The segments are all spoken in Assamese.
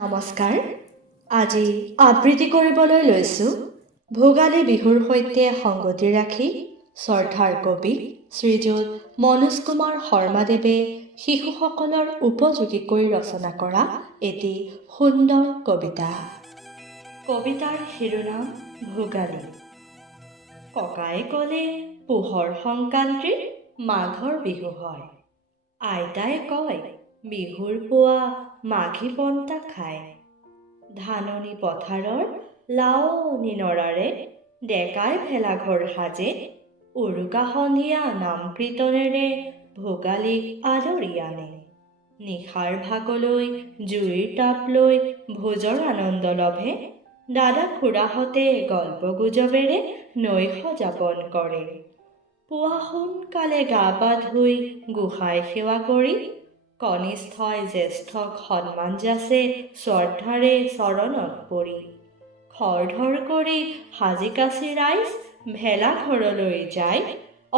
নমস্কাৰ। আজি আবৃত্তি কৰিবলৈ লৈছোঁ ভোগালী বিহুৰ সৈতে সংগতি ৰাখি শ্ৰদ্ধাৰ কবি শ্ৰীযুত মনোজ কুমাৰ শৰ্মাদেৱে শিশুসকলৰ উপযোগীকৈ ৰচনা কৰা এটি সুন্দৰ কবিতা। কবিতাৰ শিৰোনাম ভোগালী। ককাই ক'লে পুহৰ সংক্ৰান্তিৰ মাঘৰ বিহু হয়। আইতাই কয় বিহুৰ পুৱা মাঘী পন্তা খায়। ধাননি পথাৰৰ লাৱনি নৰাৰে ডেকাই ভেলাঘৰ সাজে। উৰুকা সন্ধিয়া নাম কীৰ্তনেৰে ভোগালীক আদৰি আনে। নিশাৰ ভাগলৈ জুইৰ তাপ লৈ ভোজৰ আনন্দ লভে। দাদা খুৰাহঁতে গল্প গুজবেৰে নৈশ যাপন কৰে। পুৱা সোনকালে গা পা ধুই গোসাঁই সেৱা কৰি কনিষ্ঠই জ্যেষ্ঠক সন্মান যাচে শ্ৰদ্ধাৰে চৰণত পৰি। খৰধৰ কৰি সাজি কাচি ৰাইজ ভেলাঘৰলৈ যায়।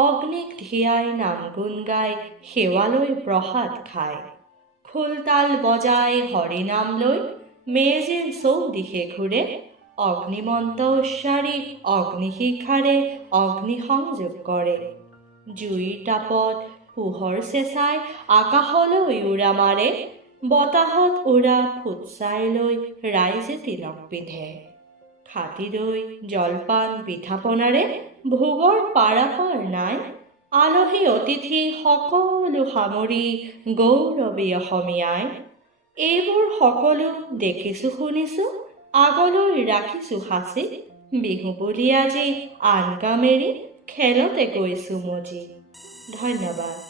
অগ্নিক ধিয়াই নাম গুণ গাই সেৱালৈ প্ৰসাদ খায়। খোলতাল বজাই হৰিনাম লৈ মেজিৰ চৌদিশে ঘূৰে। অগ্নিমন্ত্ৰ উচ্চাৰি অগ্নিশিখাৰে অগ্নি সংযোগ কৰে। জুইৰ তাপত পোহৰ চেঁচাই আকাশলৈ উৰা মাৰে। বতাহত উৰা ফুটছাই লৈ ৰাইজে তিলক পিন্ধে। খাটি দৈ জলপান পিঠা পনাৰে ভোগৰ পাৰাপাৰ নাই। আলহী অতিথি সকলো সামৰি গৌৰৱী অসমীয়াই। এইবোৰ সকলো দেখিছোঁ শুনিছোঁ আগলৈ ৰাখিছোঁ সাঁচি। বিহু বুলি আজি আন কাম এৰি খেলতে গৈছোঁ মজি। ধন্যবাদ।